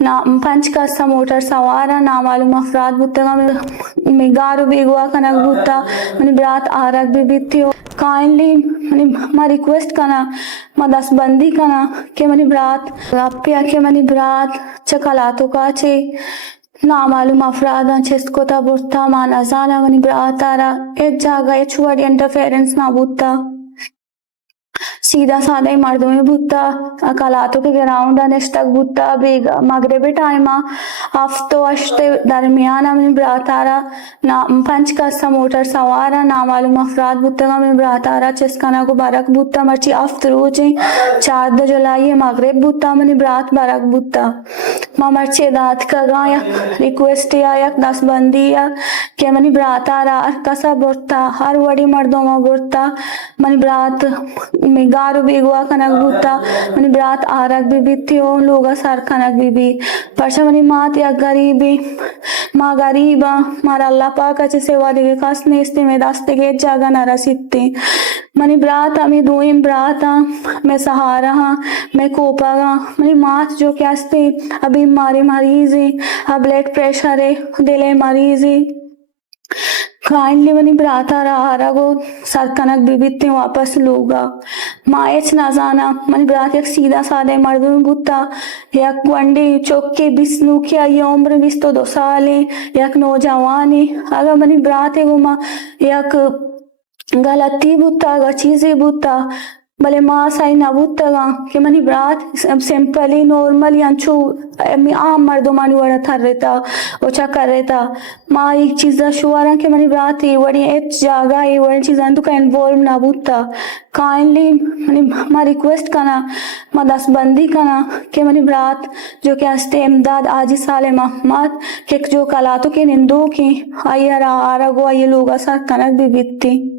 ना 5 कस्सा मोटर सवारा नामालूम अफराद बुतगा में गारो बेगवा कनक बुता मनी बरात आरक भी बित्तियो काइंडली मनी मा रिक्वेस्ट कना मा दस्तबंदी कना के मनी बरात अप्पिया के मनी बरात चकलातो काचे नामालूम अफराद चेस्कोता बुर्ता मा नजाना मनी बरात आरा एक जागा ये छुआड़ी इंटरफेरेंस ना बुता सीधा साधा ही मर्दों में बुता कलातो के ग्राउंड अनेश तक बुता बेग मगरिबी टाइम हफ्तो अश्ते दरमियान में बरातारा ना 5 कस्सा मोटर सवारा नामालूम अफराद बुतगा में बरातारा चस्कना को बारक बुता मर्ची अफ्तरोचे 4 जुलाई मगरिब बुता मनी बरात बारक बुता मा मर्ची दात का गाया रिक्वेस्ट या दस्तबंदी या के मनी बरातारा कसा बुरता हर वड़ी मर्दों में बुरता मनी बरात में गारो बेगवा कनक बुता मनी बरात आरक भी बित्तियो लोगा सर कनक भी परसा मनी मात या गरीबी मा गरीबा मारा अल्लाह पाक अच्छे सेवा देगे खास नेस्ते में दास्ते के जागा ना रसीते मनी बरात अमी दोईम बरात मैं सहारा हाँ मैं कोपागा मनी मात जो क्या अभी मारी मरीजी अब ब्लड प्रेशर है दिले मरीजी काइंडली मनी बराता रहा गो सर कनक बिबित्ते वापस लोगा मायच ना जाना मनी बरात एक सीधा साधे मर्दों में बुता एक वंडे चौके बिस्नू किया ये उम्र 22 साल है एक नौजवान है अगर मनी बरात है गुमा एक गलती बुता अगर चीजें बुता भले माँ साई ना बुतगा कि मनी बरात सिंपली नॉर्मली अंचू आम मर्दों मानी वड़ा थर रहता ओछा कर रहता माँ एक चीज़ शुआरा कि मनी बरात ये वड़ी एक जागा ये वड़ी चीज़ां तो का इन्वॉल्व ना बुता काइंडली मनी मा रिक्वेस्ट कना मा दस्तबंदी कना कि मनी बरात जो कि हस्ते इमदाद आजी साले महमद के जो कलातो के निंदो की आया आरा गो आये लोग असर कनक भी बित्ती